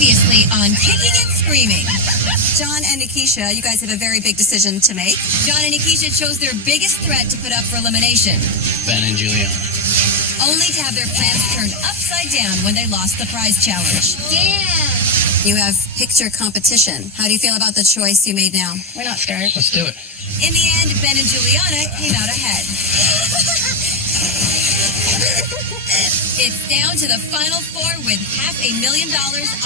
Previously on Kicking and Screaming. John and Nikisha, you guys have a very big decision to make. John and Nikisha chose their biggest threat to put up for elimination. Ben and Juliana. Only to have their plans turned upside down when they lost the prize challenge. Yeah. You have picked your competition. How do you feel about the choice you made now? We're not scared. Let's do it. In the end, Ben and Juliana came out ahead. It's down to the final four with $500,000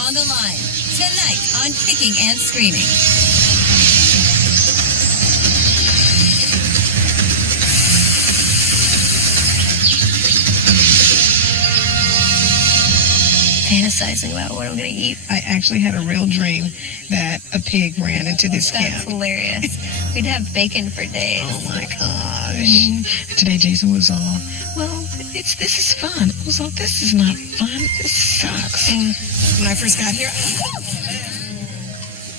on the line. Tonight on Kicking and Screaming. Fantasizing about what I'm going to eat. I actually had a real dream that a pig ran into this That's camp. hilarious. We'd have bacon for days. Oh my gosh. Today Jason was all, well, this is fun. I was all, this is not fun. This sucks. When I first got here,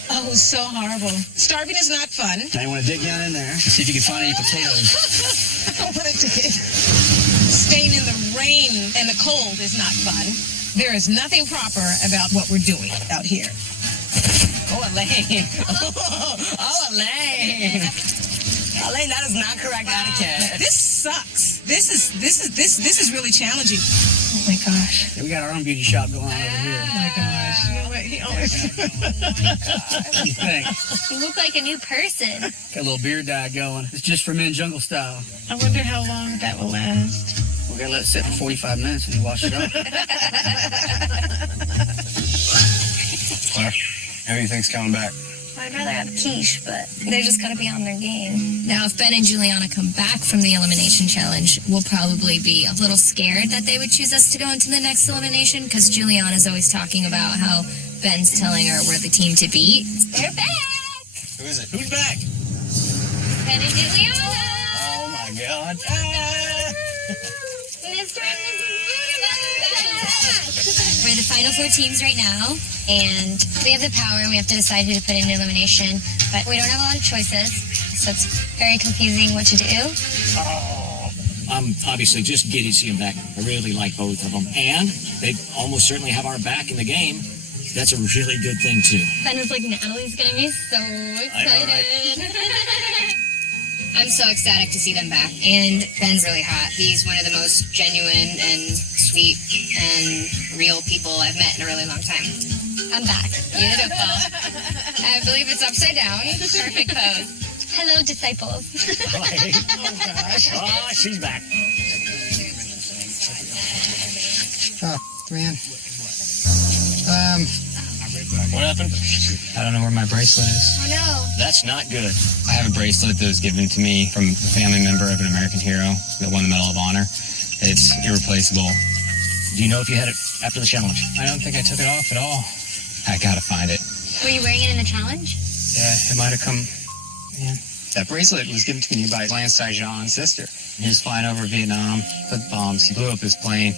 oh, it was so horrible. Starving is not fun. Now you want to dig down in there, see if you can find any potatoes. I want to dig. Staying in the rain and the cold is not fun. There is nothing proper about what we're doing out here. Oh, Elaine. Oh, Elaine. Elaine, that is not correct etiquette. This sucks. This is really challenging. Oh my gosh. Yeah, we got our own beauty shop going on over here. Oh my gosh. You know what? He always. What do you think? You look like a new person. Got a little beard dye going. It's just for men jungle style. I wonder how long that will last. We're going to let it sit for 45 minutes and you wash it up. Claire, who do you think's coming back? I'd rather have quiche, but they're just going to be on their game. Now, if Ben and Juliana come back from the elimination challenge, we'll probably be a little scared that they would choose us to go into the next elimination, because Juliana's always talking about how Ben's telling her we're the team to beat. They're back! Who is it? Who's back? Ben and Juliana! Oh, my God. Mr. and Mrs. Back! We're the final four teams right now, and We have the power, and we have to decide who to put in elimination, but we don't have a lot of choices, so it's very confusing what to do. Oh, I'm obviously just giddy to see them back. I really like both of them, and they almost certainly have our back in the game. That's a really good thing, too. Ben was like, Natalie's going to be so excited. I'm so ecstatic to see them back. And Ben's really hot. He's one of the most genuine and sweet and real people I've met in a really long time. I'm back. Beautiful. I believe it's upside down. Perfect pose. Hello, disciples. Oh, gosh. Oh, she's back. Oh, man. What happened? I don't know where my bracelet is. Oh, no. That's not good. I have a bracelet that was given to me from a family member of an American hero that won the Medal of Honor. It's irreplaceable. Do you know if you had it after the challenge? I don't think I took it off at all. I gotta find it. Were you wearing it in the challenge? Yeah, it might have come. Yeah. That bracelet was given to me by Lance Saijon's sister. He was flying over Vietnam, put bombs. He blew up his plane.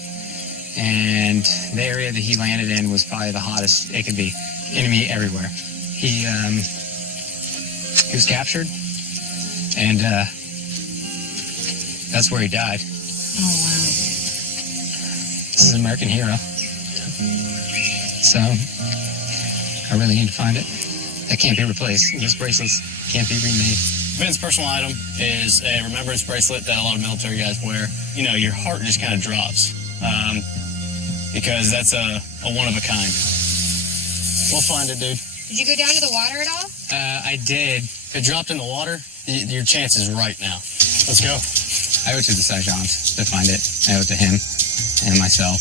And the area that he landed in was probably the hottest it could be. Enemy everywhere. He was captured, and that's where he died. Oh wow. This is an American hero. So I really need to find it. That can't be replaced. Those bracelets can't be remade. Ben's personal item is a remembrance bracelet that a lot of military guys wear. You know, your heart just kind of drops because that's a one of a kind. We'll find it, dude. Did you go down to the water at all? I did. If it dropped in the water, your chance is right now. Let's go. I owe it to the Saijons to find it. I owe it to him and myself.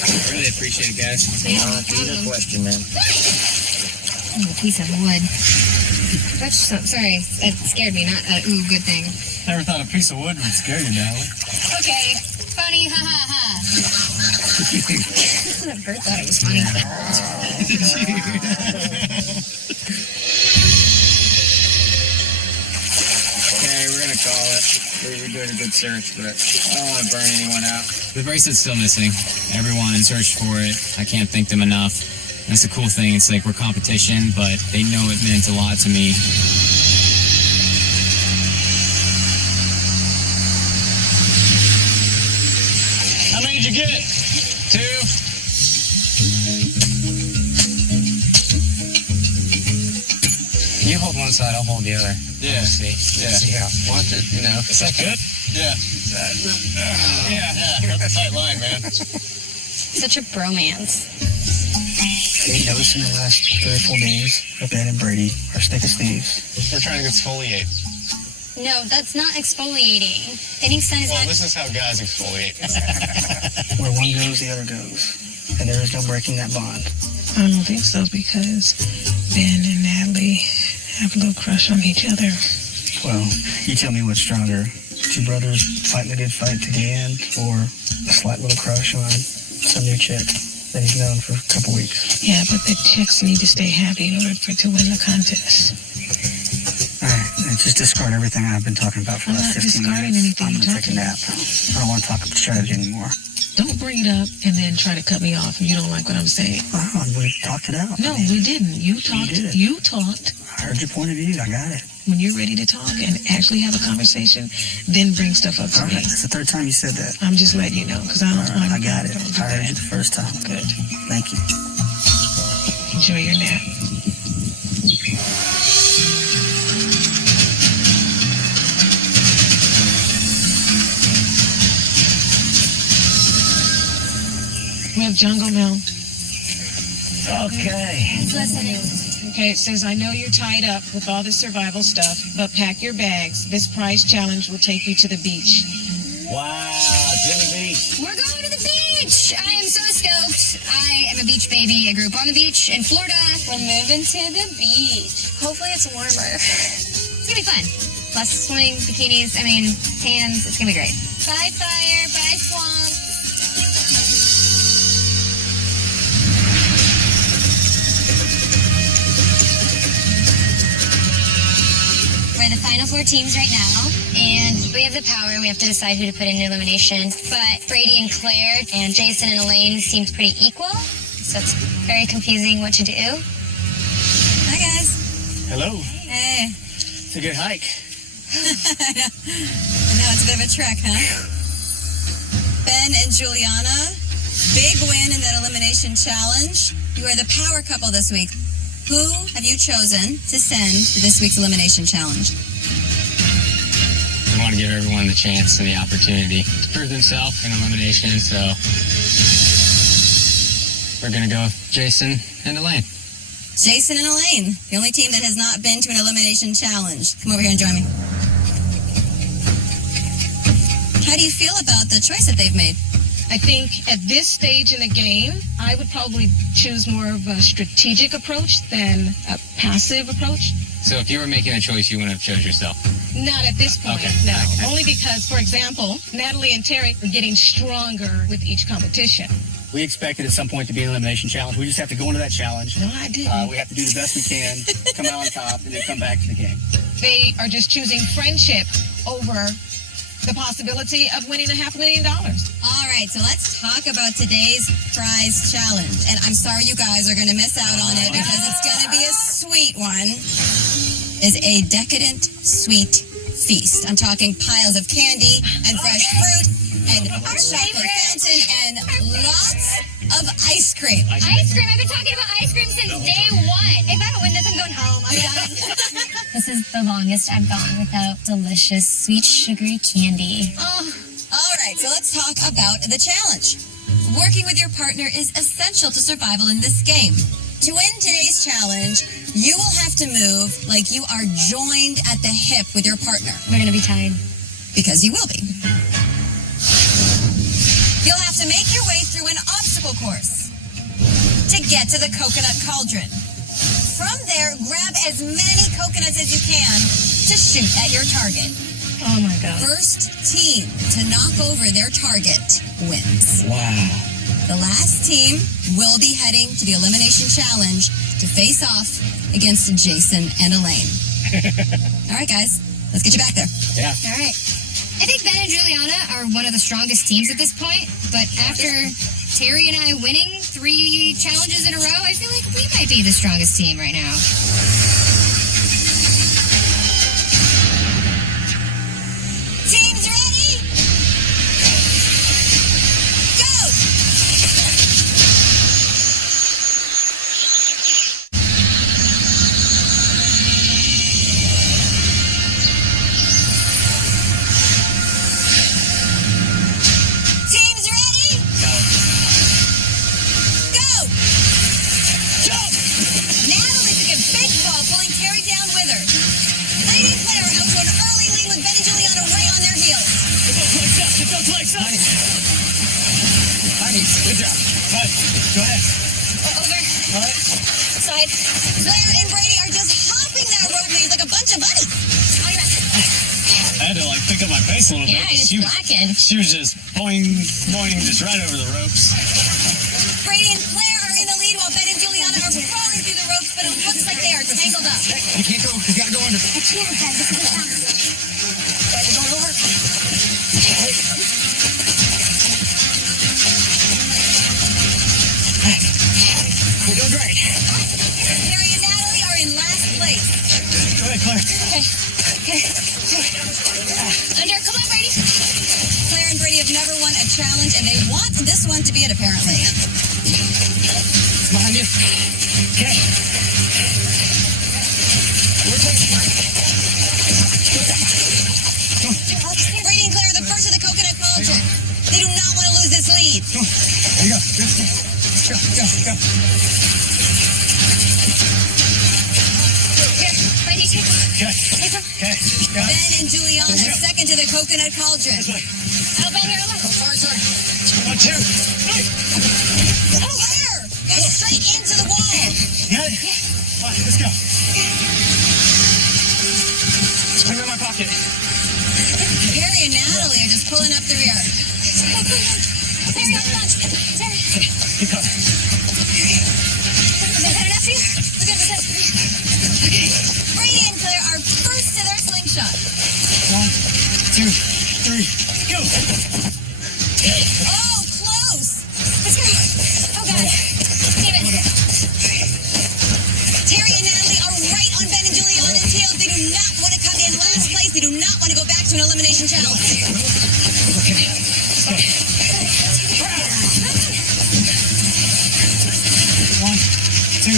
I really appreciate it, guys. Either question, man. Oh, a piece of wood. That's sorry, that scared me. Not a good thing. Never thought a piece of wood would scare you, Natalie. Okay, funny, ha ha ha. Bert thought it was funny. Okay, we're gonna call it. We're doing a good search, but I don't want to burn anyone out. The bracelet's still missing. Everyone searched for it. I can't thank them enough. That's the cool thing. It's like we're competition, but they know it meant a lot to me. How many did you get? 2. You hold one side, I'll hold the other. Yeah. Let's see. Yeah. See how. Watch it, you know. Is that good? Yeah. Yeah, that's a tight line, man. Such a bromance. Have you noticed in the last 3 or 4 days of Ben and Brady are thick as thieves? We're trying to exfoliate. No, that's not exfoliating. Dating son is Well, not... this is how guys exfoliate. Where one goes, the other goes. And there is no breaking that bond. I don't think so because Ben and Natalie have a little crush on each other. Well, you tell me what's stronger. 2 brothers fighting the good fight to the end, or a slight little crush on some new chick that he's known for a couple weeks. Yeah, but the chicks need to stay happy in order to win the contest. All right, just discard everything I've been talking about for the I'm last not 15 discarding minutes. anything I'm you're going to take a talking nap. I don't want to talk about strategy anymore. Don't bring it up and then try to cut me off if you don't like what I'm saying. Wow, we talked it out. No, we didn't. You talked. did. You talked. I heard your point of view. I got it. When you're ready to talk and actually have a conversation, then bring stuff up to All me. right, that's the 3rd time you said that. I'm just letting you know because I don't. All right, I got it. don't do I heard you that. the first time. Good. Thank you. Enjoy your nap. We have Jungle now. Okay. Listening. Okay, it says, I know you're tied up with all the survival stuff, but pack your bags. This prize challenge will take you to the beach. Wow, to the beach. We're going to the beach. I am so stoked. I am a beach baby. I grew up on the beach in Florida. We're moving to the beach. Hopefully it's warmer. It's gonna be fun. Plus swimming, bikinis, tans. It's gonna be great. Bye fire, bye swamp. We're the final 4 teams right now, and we have the power. We have to decide who to put in elimination. But Brady and Claire and Jason and Elaine seemed pretty equal, so it's very confusing what to do. Hi, guys. Hello. Hey. It's a good hike. I know, it's a bit of a trek, huh? Ben and Juliana, big win in that elimination challenge. You are the power couple this week. Who have you chosen to send to this week's elimination challenge? We want to give everyone the chance and the opportunity to prove themselves in elimination, so we're going to go with Jason and Elaine. Jason and Elaine, the only team that has not been to an elimination challenge. Come over here and join me. How do you feel about the choice that they've made? I think at this stage in the game, I would probably choose more of a strategic approach than a passive approach. So if you were making a choice, you wouldn't have chose yourself. Not at this point, Okay. no. Okay. Only because, for example, Natalie and Terry are getting stronger with each competition. We expected at some point to be an elimination challenge. We just have to go into that challenge. No, I didn't. We have to do the best we can, come out on top, and then come back to the game. They are just choosing friendship over the possibility of winning $500,000. All right, so let's talk about today's prize challenge. And I'm sorry you guys are going to miss out on it because it's going to be a sweet one. Is a decadent sweet feast. I'm talking piles of candy and fresh fruit and chocolate fountain and lots of ice cream. Ice cream. I've been talking about ice cream since day 1. If I don't win this, I'm going home. I'm done. This is the longest I've gone without delicious, sweet, sugary candy. All right, so let's talk about the challenge. Working with your partner is essential to survival in this game. To win today's challenge, you will have to move like you are joined at the hip with your partner. We're gonna be tied. Because you will be. You'll have to make your way through an obstacle course to get to the coconut cauldron. From there, grab as many coconuts as you can to shoot at your target. Oh my God. First team to knock over their target wins. Wow. The last team will be heading to the elimination challenge to face off against Jason and Elaine. All right, guys, let's get you back there. Yeah. All right. I think Ben and Juliana are one of the strongest teams at this point, but after Terry and I winning 3 challenges in a row, I feel like we might be the strongest team right now. Teams ready? Go! Honey. Honey, good job. But, go ahead. Over. All right. Side. Claire and Brady are just hopping that rope maze like a bunch of bunnies. I had to like pick up my pace a little Yeah, bit. it's blackened. She was just boing, boing, just right over the ropes. Brady and Claire are in the lead while Ben and Juliana are crawling through the ropes, but it looks like they are tangled up. You can't go. You gotta go under. I can't, Ben. This is fast. We're going over. We're doing great. Terry and Natalie are in last place. Go ahead, Claire. Okay. Under. Come on, Brady. Claire and Brady have never won a challenge, and they want this one to be it, apparently. It's behind you. Okay. Brady and Claire are the first of the coconut cauldron. They do not want to lose this lead. There you go. Go. Here, Brady, take him. Okay. Take him. Okay. Got it. Ben and Juliana, second to the coconut cauldron. Oh, Ben, you're alive. Sorry. 1, 2, 3. Claire goes straight into the wall. Got it? Come on, let's go. Put him in my pocket. Terry and Natalie are just pulling up the rear. Terry, hold on. Terry. Keep going. Is that good enough for you? We're good. Okay. Brady and Claire are first to their slingshot. 1, 2, 3, go. Oh, close. Let's go. Oh, God. Damn it. Terry and Natalie are right on Ben and Juliana's heels. They do not want to come in last place. They do not want to go back to an elimination challenge. One, two,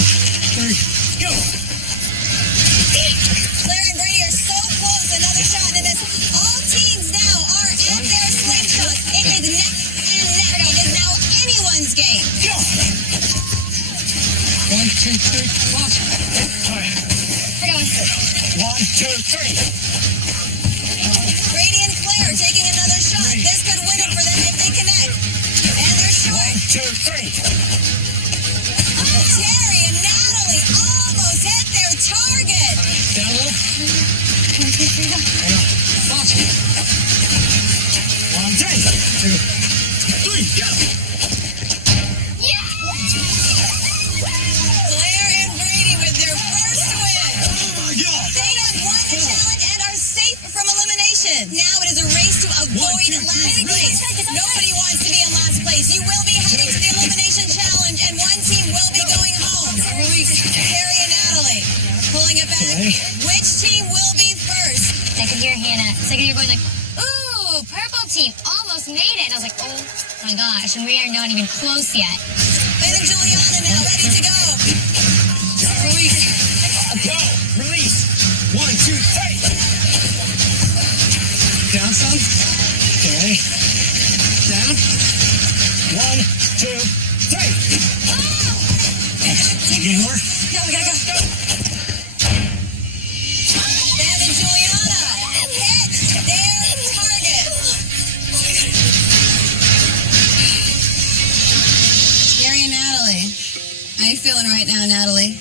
three, go. Claire and Brady are so close. Another shot in this. All teams now are at their slingshots. It is neck and neck. It is now anyone's game. Go. 1, 2, 3, watch. All right. We're going. 1, 2, 3. Brady and Claire taking another shot. This could win it for them if they connect. And they're short. 1, 2, 3. Terry and Natalie almost hit their target. Down a little. 1, 2, 3, go. Hang on. Watch. 1, 2, 3, go. Claire and Brady with their first win. Oh my God. They have won the challenge and are safe from elimination. Now it is a race to avoid last place. Nobody wants to be in last place. You will be heading to the elimination challenge, and one team will be going home. Terry and Natalie pulling it back. Okay. Which team will be first? I could hear Hannah. It's like you're going like, ooh, purple team almost made it. And I was like, oh my gosh, and we are not even close yet. Ben and Juliana now ready to go. Release. Go. Release. 1, 2, 3. Down some. Okay. Down. 1, 2, 3. Any more? No, we gotta go. Ben and Juliana hit their target. Terry and Natalie. How you feeling right now, Natalie?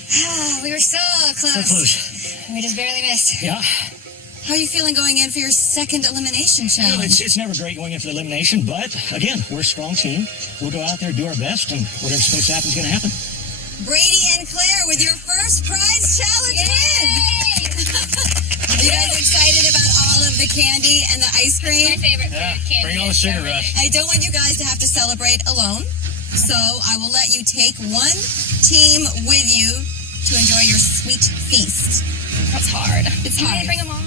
We were so close. So close. We just barely missed. Yeah. How are you feeling going in for your second elimination You know, challenge? it's never great going in for the elimination, but again, we're a strong team. We'll go out there, do our best, and whatever's supposed to happen is going to happen. Brady and Claire with your first prize challenge win. You guys excited about all of the candy and the ice My cream? favorite Yeah. food candy. Bring on the sugar rush. I don't want you guys to have to celebrate alone, so I will let you take one team with you to enjoy your sweet feast. That's hard. It's Can hard. I bring them all?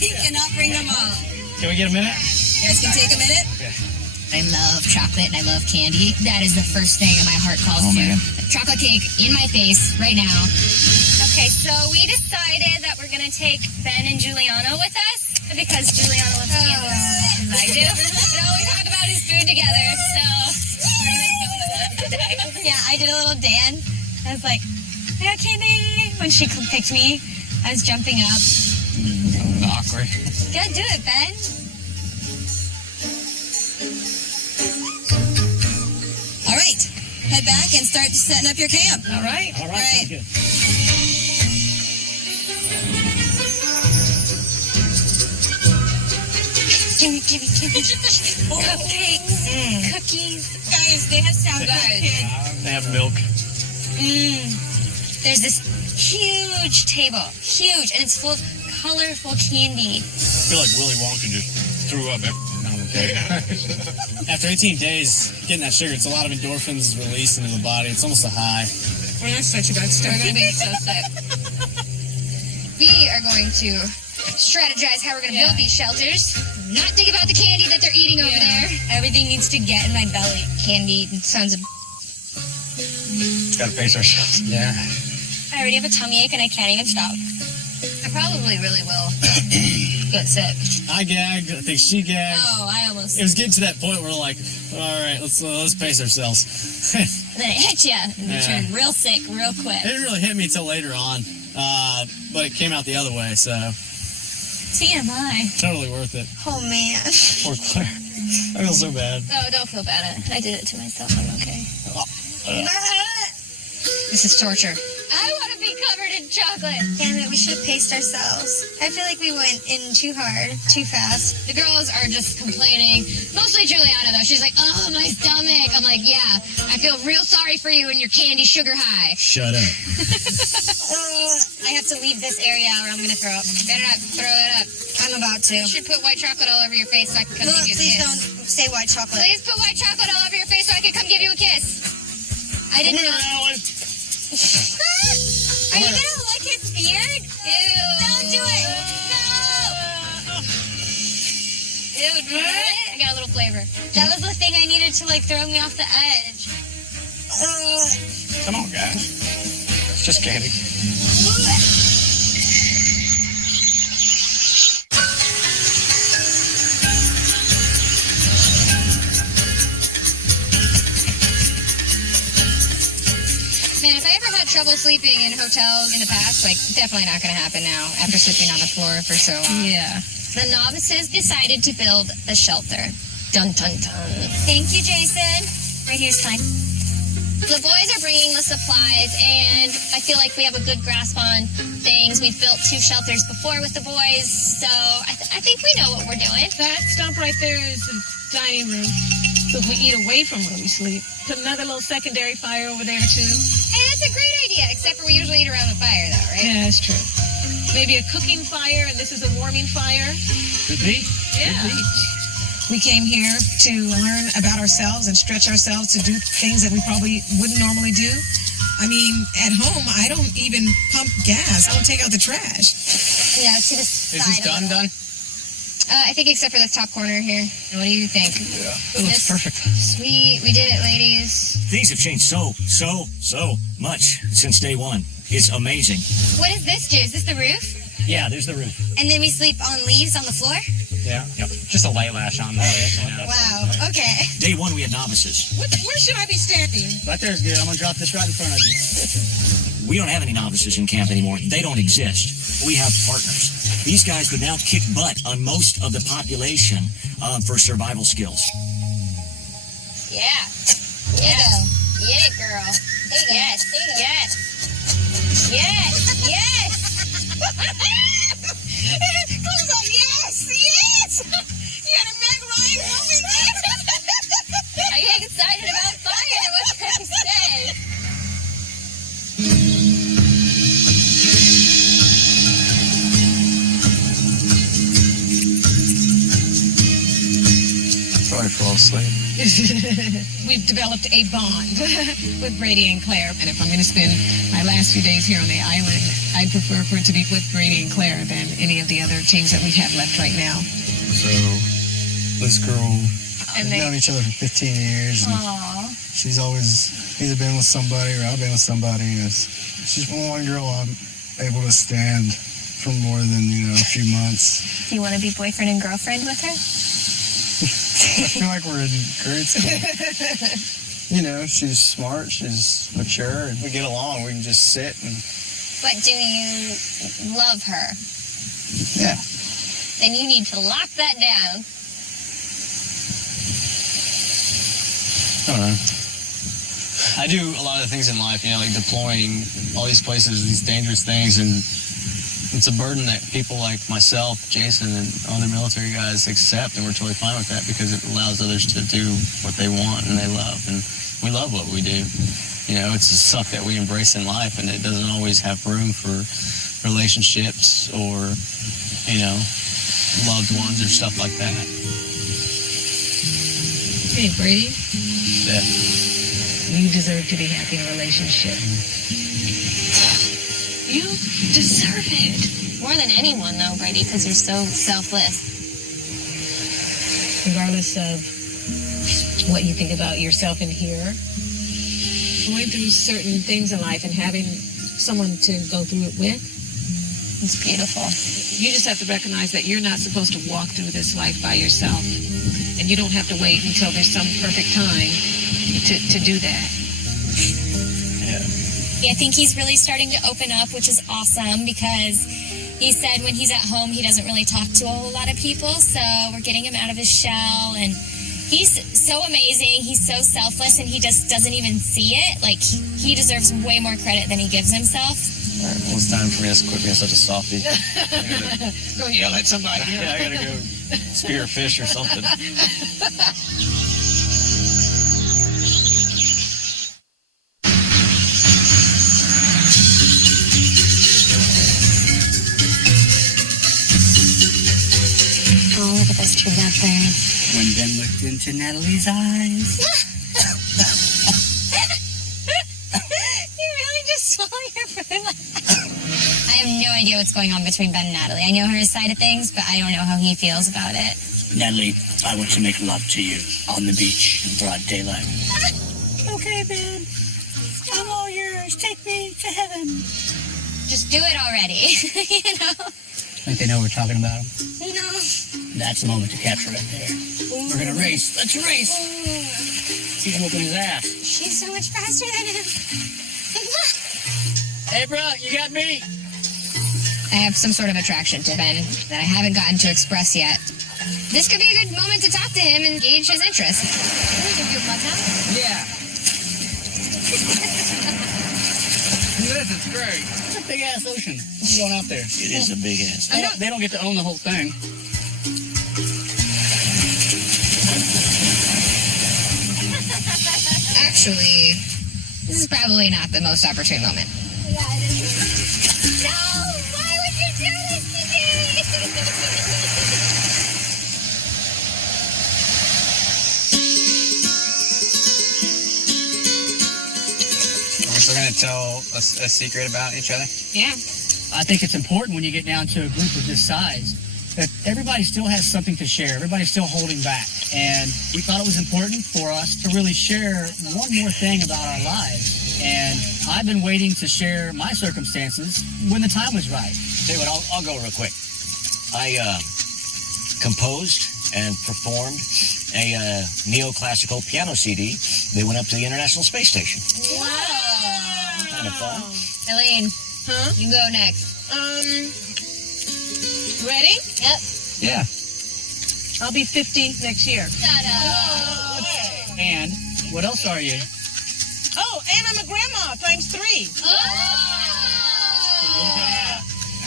You cannot bring them all. Can we get a minute? You guys can take a minute. I love chocolate and I love candy. That is the first thing my heart calls to. man. Chocolate cake in my face right now. Okay, so we decided that we're gonna take Ben and Giuliano with us because Giuliano loves candy as much as I do. And all we talk about is food together, so we're gonna go with them today. Yeah, I did a little dance. I was like, I got candy. When she picked me, I was jumping up. Awkward. Gotta do it, Ben. head back and start setting up your camp. All right. All right, All right. sounds good. Gimme. Cupcakes, cookies. Guys, they sound Guys. good. They have milk. There's this huge table, huge, and it's full of colorful candy. I feel like Willy Wonka just threw up everything on the table. After 18 days, getting that sugar, it's a lot of endorphins released into the body. It's almost a high. Well, that's such a good We're story. gonna be so sick. We are going to strategize how we're gonna build these shelters. Not think about the candy that they're eating over there. Everything needs to get in my belly. Candy sounds. Gotta pace ourselves. Yeah. I already have a tummy ache and I can't even stop. I probably really will get sick. I gagged. I think she gagged. Oh, I almost. It was getting to that point where like, all right, let's pace ourselves. And then it hit you, and you Yeah. turned real sick real quick. It didn't really hit me till later on, but it came out the other way, so TMI. totally worth it. Oh man. Poor Claire. I feel so bad. Oh, don't feel bad. I did it to myself. I'm okay. This is torture. I want to be covered in chocolate. Damn it, we should have paced ourselves. I feel like we went in too hard, too fast. The girls are just complaining. Mostly Juliana, though. She's like, oh, my stomach. I'm like, yeah, I feel real sorry for you and your candy sugar high. Shut up. I have to leave this area or I'm gonna throw up. Better not throw that up. I'm about to. You should put white chocolate all over your face so I can come Look, give you a please kiss. don't say white chocolate. Please put white chocolate all over your face so I can come give you a kiss. I didn't know. Are you gonna lick his beard? Ew. Don't do it. Ew, do it. I got a little flavor. That was the thing I needed to like throw me off the edge. Come on, guys. It's just candy. Man, if I ever had trouble sleeping in hotels in the past, like, definitely not going to happen now after sleeping on the floor for so long. Yeah. The novices decided to build a shelter. Dun, dun, dun. Thank you, Jason. Right here's fine. The boys are bringing the supplies, and I feel like we have a good grasp on things. We've built 2 shelters before with the boys, so I think we know what we're doing. That stump right there is the dining room. So if we eat away from where we sleep, put another little secondary fire over there too. Hey, that's a great idea, except for we usually eat around the fire, though, right? Yeah, that's true. Maybe a cooking fire and this is a warming fire. Could be. Yeah. We came here to learn about ourselves and stretch ourselves to do things that we probably wouldn't normally do. I mean, at home, I don't even pump gas. I don't take out the trash. No, to the Is side this a done? little. I think except for this top corner here. What do you think? Yeah, it looks This- perfect. Sweet, we did it, ladies. Things have changed so much since day one. It's amazing. What is this, Jay? Is this the roof? Yeah, there's the roof. And then we sleep on leaves on the floor? Yeah. Yep. Just a light lash on there. Wow. Okay. Day one, we had novices. Where should I be standing? Right there's good. I'm going to drop this right in front of you. We don't have any novices in camp anymore. They don't exist. We have partners. These guys could now kick butt on most of the population for survival skills. Yeah. Get it, girl. Yes. Yes. Yes. Yes. Close up. Yes. Yes. You got a Meg Ryan movie there. I get excited about fire. What can I say? Probably fall asleep. We've developed a bond with Brady and Claire. And if I'm going to spend my last few days here on the island, I'd prefer for it to be with Brady and Claire than any of the other teams that we have left right now. So this girl, And we've known each other for 15 years. And she's always either been with somebody or I've been with somebody. And she's one girl I'm able to stand for more than, a few months. Do you want to be boyfriend and girlfriend with her? I feel like we're in grade school. She's smart, she's mature, and we get along. We can just sit and, But do you love her? yeah. Then you need to lock that down. I don't know. I do a lot of things in life, like deploying all these places, these dangerous things, and it's a burden that people like myself, Jason, and other military guys accept, and we're totally fine with that because it allows others to do what they want and they love, and we love what we do. It's a suck that we embrace in life, and it doesn't always have room for relationships or, loved ones or stuff like that. Hey, Brady, Yeah. you deserve to be happy in a relationship. You deserve it. More than anyone, though, Brady, because you're so selfless. Regardless of what you think about yourself in here, going through certain things in life and having someone to go through it with, It's beautiful. you just have to recognize that you're not supposed to walk through this life by yourself. And you don't have to wait until there's some perfect time to do that. I think he's really starting to open up, which is awesome because he said when he's at home, he doesn't really talk to a whole lot of people. So we're getting him out of his shell, and he's so amazing. He's so selfless, and he just doesn't even see it. Like, he deserves way more credit than he gives himself. All right, well, it's time for me to quit being such a softie. Go yell at somebody. Yeah, I gotta go spear a fish or something. Oh, look at those two blackbirds. When Ben looked into Natalie's eyes. You really just swallow your food like that? I have no idea what's going on between Ben and Natalie. I know her side of things, but I don't know how he feels about it. Natalie, I want to make love to you on the beach in broad daylight. Okay, Ben. I'm all yours. Take me to heaven. Just do it already. I think they know we're talking about them. No. That's the moment to capture right there. We're gonna race. Let's race. See him open his ass. She's so much faster than him. Hey, bro, you got me. I have some sort of attraction to Ben that I haven't gotten to express yet. This could be a good moment to talk to him and gauge his interest. Yeah. This is great. It's a big ass ocean. What's going out there? It is a big ass. They don't get to own the whole thing. Actually, this is probably not the most opportune moment. No! Why would you do this to me? We're still going to tell a secret about each other? Yeah. I think it's important when you get down to a group of this size that everybody still has something to share. Everybody's still holding back. And we thought it was important for us to really share one more thing about our lives. And I've been waiting to share my circumstances when the time was right. Tell you what, I'll go real quick. I composed and performed a neoclassical piano CD that went up to the International Space Station. Wow. Kind of fun. Elaine, Huh? you go next. Ready? Yep. Yeah. I'll be 50 next year. And what else are you? Oh, and I'm a grandma times 3.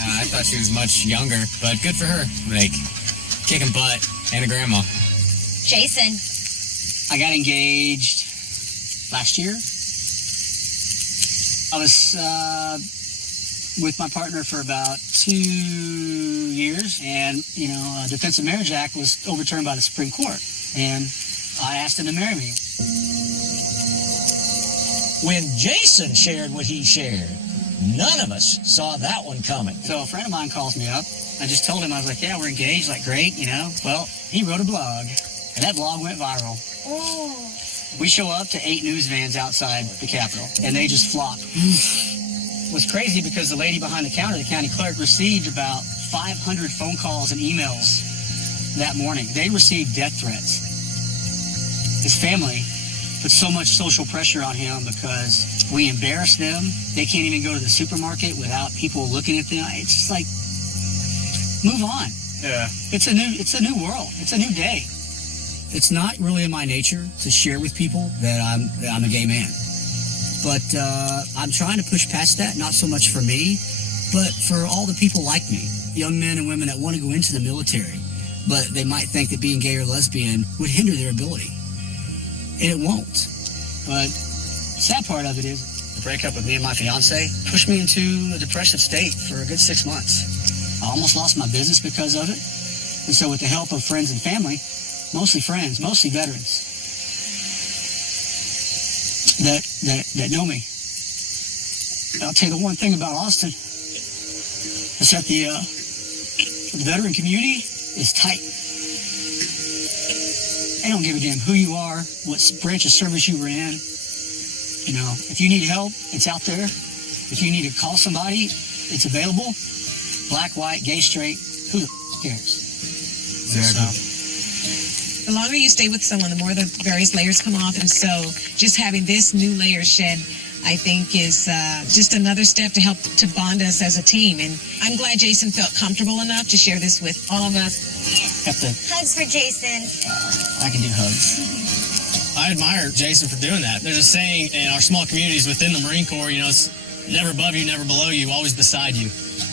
I thought she was much younger, but good for her. Like, kicking butt and a grandma. Jason. I got engaged last year. I was with my partner for about 2 years, and Defense of Marriage Act was overturned by the Supreme Court, and I asked him to marry me. When Jason shared what he shared, none of us saw that one coming. So a friend of mine calls me up. I just told him, I was like, yeah, we're engaged, like, great, Well, he wrote a blog, and that blog went viral. We show up to 8 news vans outside the Capitol, and they just flop. It was crazy because the lady behind the counter, the county clerk, received about 500 phone calls and emails that morning. They received death threats. His family put so much social pressure on him because we embarrassed them. They can't even go to the supermarket without people looking at them. It's just like, move on. Yeah. It's a new world. It's a new day. It's not really in my nature to share with people that I'm a gay man. But I'm trying to push past that, not so much for me, but for all the people like me, young men and women that want to go into the military, but they might think that being gay or lesbian would hinder their ability. And it won't. But the sad part of it is the breakup with me and my fiance pushed me into a depressive state for a good 6 months. I almost lost my business because of it. And so with the help of friends and family, mostly friends, mostly veterans, that know me. I'll tell you the one thing about Austin is that the veteran community is tight. They don't give a damn who you are, what branch of service you were in. You know, if you need help, it's out there. If you need to call somebody, it's available. Black, white, gay, straight, who the cares? Exactly. So, The longer you stay with someone, the more the various layers come off. And so just having this new layer shed, I think, is just another step to help to bond us as a team. And I'm glad Jason felt comfortable enough to share this with all of us. have to, Hugs for Jason. I can do hugs. I admire Jason for doing that. There's a saying in our small communities within the Marine Corps, you know, it's never above you, never below you, always beside you,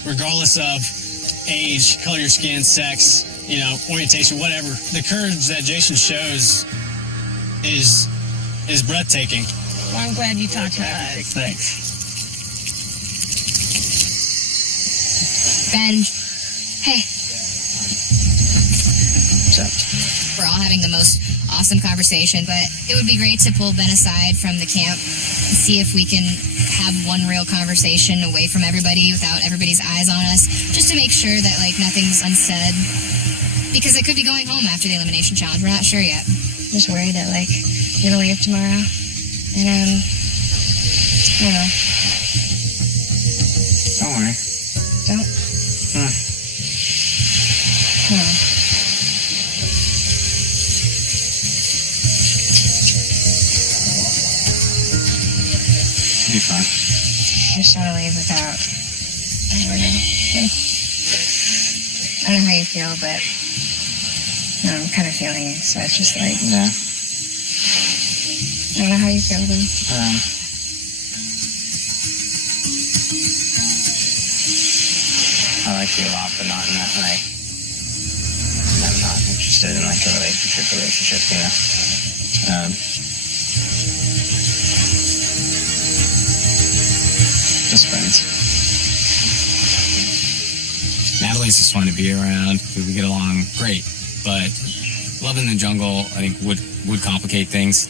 regardless of age, color of your skin, sex, you know, orientation, whatever. The courage that Jason shows is breathtaking. Well, I'm glad you talked to us. Thanks. Ben, hey, What's up? we're all having the most awesome conversation, but it would be great to pull Ben aside from the camp and see if we can have one real conversation away from everybody without everybody's eyes on us, just to make sure that, like, nothing's unsaid. Because I could be going home after the elimination challenge. We're not sure yet. I'm just worried that, like, you're gonna leave tomorrow. And, I don't know. Don't worry. Don't? Huh. No. It'll be fine. I just want to leave without, I don't know. I don't know how you feel, but no, I'm kind of feeling it, so it's just like, Yeah. I don't know how you feel, though. I like you a lot, but not in that way. I'm not interested in like a relationship, you know. Just friends. Natalie's just fun to be around. We get along great, but love in the jungle, I think, would complicate things.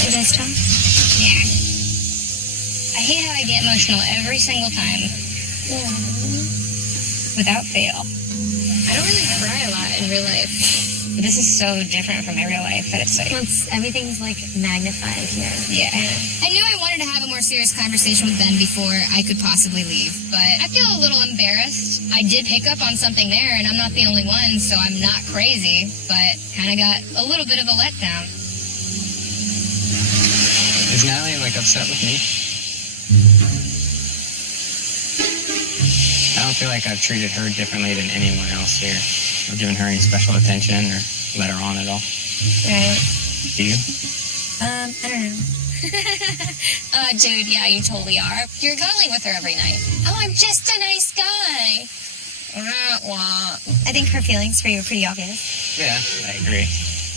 You guys talk? Yeah. I hate how I get emotional every single time. Without fail. I don't really cry a lot in real life. But this is so different from my real life that it's like... Everything's, like, magnified here. Yeah. I knew I wanted to have a more serious conversation with Ben before I could possibly leave, but I feel a little embarrassed. I did pick up on something there, and I'm not the only one, so I'm not crazy, but kind of got a little bit of a letdown. Is Natalie like upset with me? I don't feel like I've treated her differently than anyone else here, or given her any special attention, or let her on at all. Right. Do you? I don't know. Dude, yeah, you totally are. You're cuddling with her every night. Oh, I'm just a nice guy. I think her feelings for you are pretty obvious. Yeah, I agree.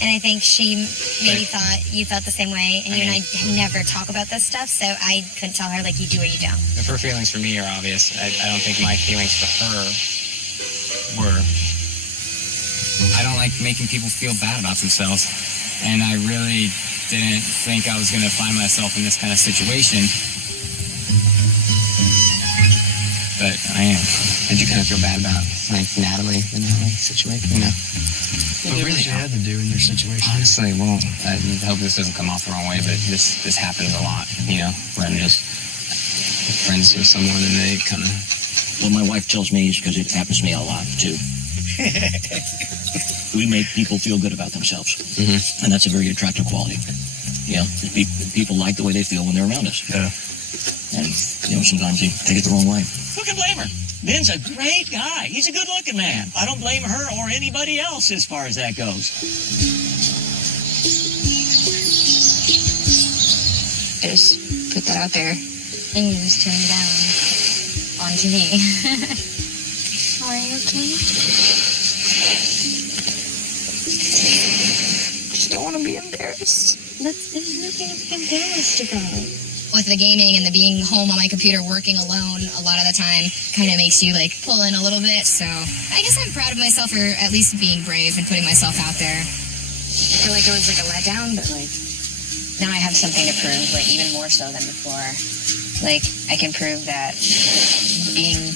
And I think she maybe thought you felt the same way, and you and I never talk about this stuff, so I couldn't tell her, like, you do or you don't. If her feelings for me are obvious, I don't think my feelings for her were. I don't like making people feel bad about themselves, and I really didn't think I was going to find myself in this kind of situation. But I am. I do kind of feel bad about, like, the Natalie situation, you know? What really you had to do in your situation? Honestly, well, I hope this doesn't come off the wrong way, but this happens a lot, you know, where I'm just friends with someone and they kind of... What my wife tells me is because it happens to me a lot, too. We make people feel good about themselves. Mm-hmm. And that's a very attractive quality. You know, people like the way they feel when they're around us. Yeah. And, you know, sometimes you take it the wrong way. Who can blame her? Ben's a great guy. He's a good-looking man. I don't blame her or anybody else as far as that goes. I just put that out there and you just turned it down onto me. Are you okay? Just don't want to be embarrassed. There's nothing to be embarrassed about. With the gaming and the being home on my computer working alone a lot of the time kind of makes you like pull in a little bit. So I guess I'm proud of myself for at least being brave and putting myself out there. I feel like it was like a letdown, but like now I have something to prove, like even more so than before. Like I can prove that being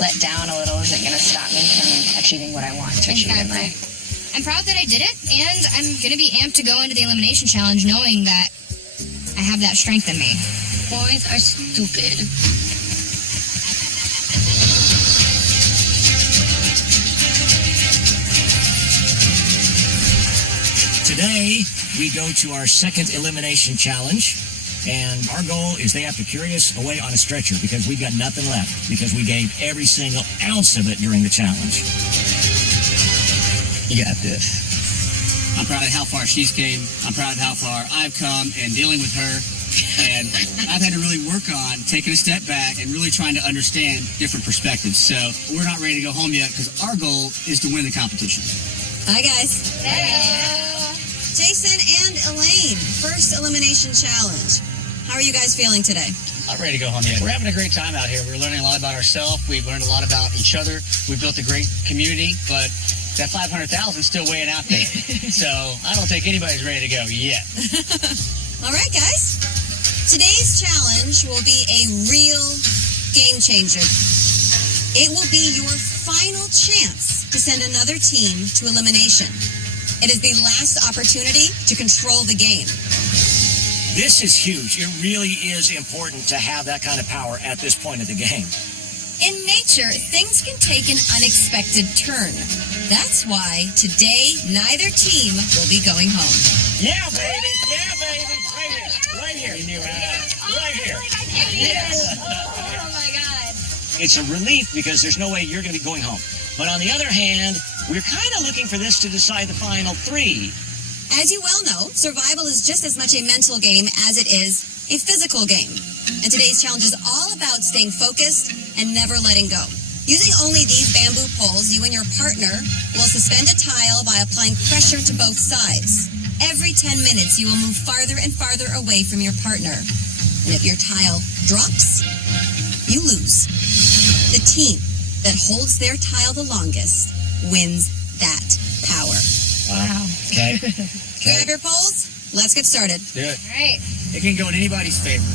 let down a little isn't going to stop me from achieving what I want to achieve in life. I'm proud that I did it, and I'm going to be amped to go into the elimination challenge knowing that I have that strength in me. Boys are stupid. Today, we go to our second elimination challenge, and our goal is they have to carry us away on a stretcher because we've got nothing left, because we gave every single ounce of it during the challenge. You got this. I'm proud of how far she's came. I'm proud of how far I've come and dealing with her. And I've had to really work on taking a step back and really trying to understand different perspectives. So we're not ready to go home yet because our goal is to win the competition. Hi, guys. Hello. Jason and Elaine, first elimination challenge. How are you guys feeling today? Not ready to go home yet. We're having a great time out here. We're learning a lot about ourselves. We've learned a lot about each other. We've built a great community, but that 500,000 is still weighing out there. So I don't think anybody's ready to go yet. All right, guys. Today's challenge will be a real game changer. It will be your final chance to send another team to elimination. It is the last opportunity to control the game. This is huge. It really is important to have that kind of power at this point of the game. In nature, things can take an unexpected turn. That's why today, neither team will be going home. Yeah, baby. Yeah, baby. Right here. Right here. Right here. Yes. Oh my God. It's a relief because there's no way you're going to be going home. But on the other hand, we're kind of looking for this to decide the final three. As you well know, survival is just as much a mental game as it is a physical game. And today's challenge is all about staying focused and never letting go. Using only these bamboo poles, you and your partner will suspend a tile by applying pressure to both sides. Every 10 minutes, you will move farther and farther away from your partner. And if your tile drops, you lose. The team that holds their tile the longest wins that power. Wow. Okay. Grab your poles. Let's get started. Do it. All right. It can go in anybody's favor.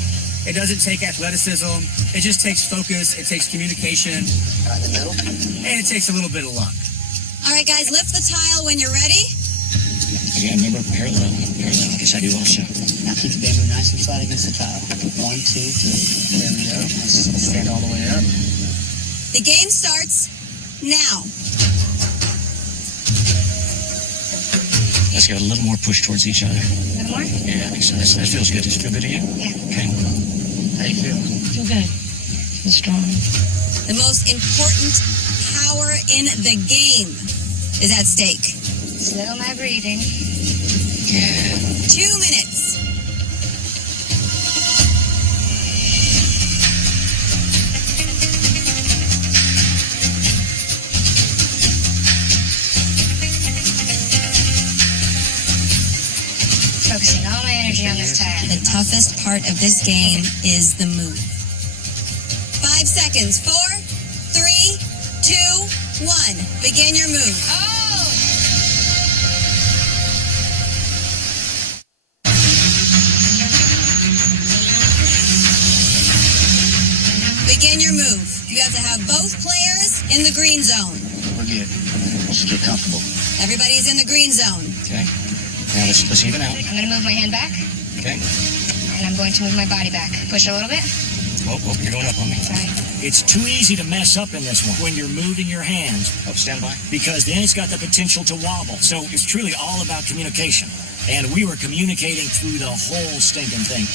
It doesn't take athleticism. It just takes focus. It takes communication. Right in the middle. And it takes a little bit of luck. All right, guys, lift the tile when you're ready. Again, remember parallel. Parallel. I guess I do also. Now keep the bamboo nice and flat against the tile. 1, 2, 3. There we go. Let's stand all the way up. The game starts now. Let's get a little more push towards each other. A little more? Yeah, I think so. That feels good. Does it feel good to you? Yeah. Okay. How you feel? Feel good. Feel strong. The most important power in the game is at stake. Slow my breathing. Yeah. 2 minutes. Focusing all my energy on this tire. The toughest part of this game is the move. 5 seconds. 4, 3, 2, 1. Begin your move. Oh! Begin your move. You have to have both players in the green zone. We're good. Let's get comfortable. Everybody's in the green zone. Okay. Now let's even out. I'm going to move my hand back, Okay. and I'm going to move my body back. Push a little bit. Whoa, you're going up on me. Sorry. It's too easy to mess up in this one when you're moving your hands. Oh, stand by. Because then it's got the potential to wobble. So it's truly all about communication. And we were communicating through the whole stinking thing.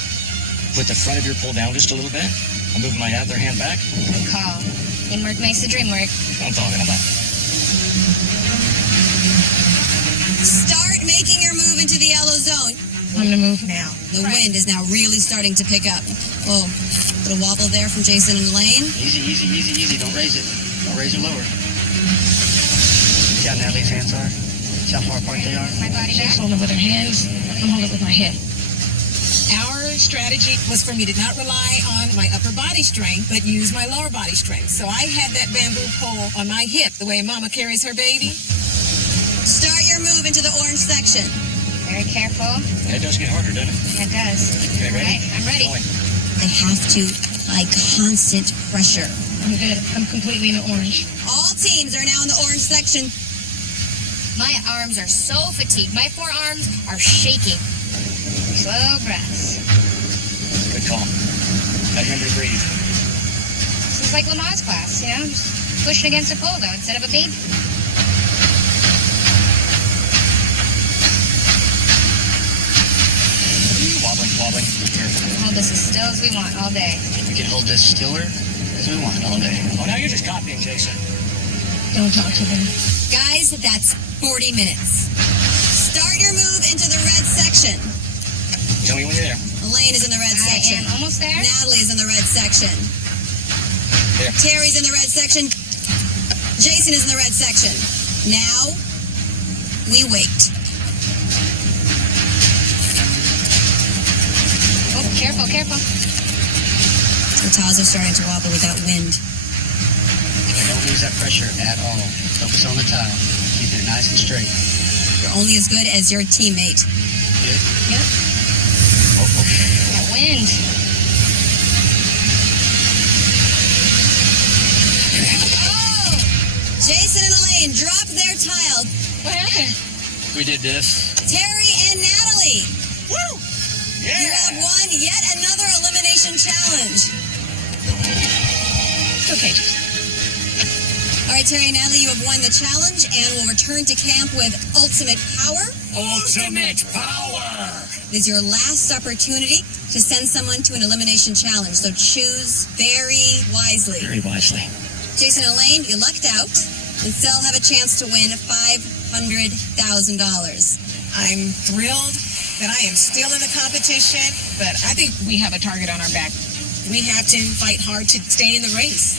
Put the front of your pole down just a little bit. I'm moving my other hand back. Good call. Teamwork makes the dream work. That's what I'm talking about. Start making your move into the yellow zone. I'm gonna move now. The wind is now really starting to pick up. Whoa, little wobble there from Jason and Elaine. Easy, easy, easy, easy. Don't raise it. Don't raise it lower. See how Natalie's hands are? See how far apart they are? My body She's back. holding with her hands. I'm holding with my head. Our strategy was for me to not rely on my upper body strength, but use my lower body strength. So I had that bamboo pole on my hip, the way Mama carries her baby. Start your move into the orange section. Very careful. It does get harder, doesn't it? It does. Okay, ready? Right, I'm ready. Going. They have to apply constant pressure. I'm good. I'm completely in the orange. All teams are now in the orange section. My arms are so fatigued. My forearms are shaking. Slow breaths. Good call. I remember to breathe. This is like Lamaze class, you know? Just pushing against a pole, though, instead of a baby. Wobbling. Be careful. Hold this as still as we want all day. We can hold this stiller as we want all day. Oh, now you're just copying, Jason. Don't talk to them. Guys, that's 40 minutes. Start your move into the red section. Tell me when you're there. Elaine is in the red I section. am almost there. Natalie is in the red section. There. Terry's in the red section. Jason is in the red section. Now, we wait. Oh, careful. The tiles are starting to wobble with that wind. Don't lose that pressure at all. Focus on the tile. Keep it nice and straight. You're only as good as your teammate. Good? Yep. That wind. Oh! Jason and Elaine dropped their tile. What happened? We did this. Terry and Natalie, Woo! you have won yet another elimination challenge. Okay. All right, Terry and Natalie, you have won the challenge and will return to camp with ultimate power. Ultimate power! It is your last opportunity to send someone to an elimination challenge, so choose very wisely. Very wisely. Jason and Elaine, you lucked out and still have a chance to win $500,000. I'm thrilled that I am still in the competition, but I think we have a target on our back. We have to fight hard to stay in the race.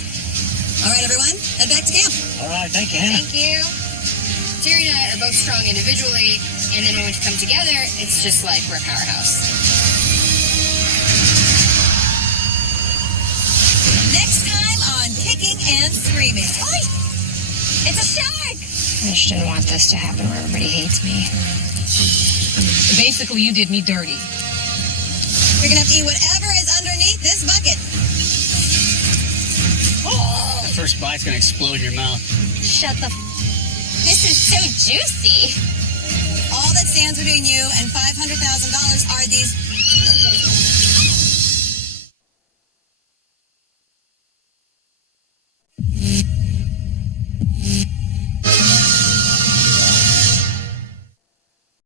All right, everyone, head back to camp. All right, thank you, Hannah. Thank you. Terry and I are both strong individually, and then when we come together, it's just like we're a powerhouse. Next time on Kicking and Screaming. Oi! It's a shark! I just didn't want this to happen where everybody hates me. Basically, you did me dirty. You're going to have to eat whatever is underneath this bucket. The first bite's going to explode in your mouth. Shut the This is so juicy. All that stands between you and $500,000 are these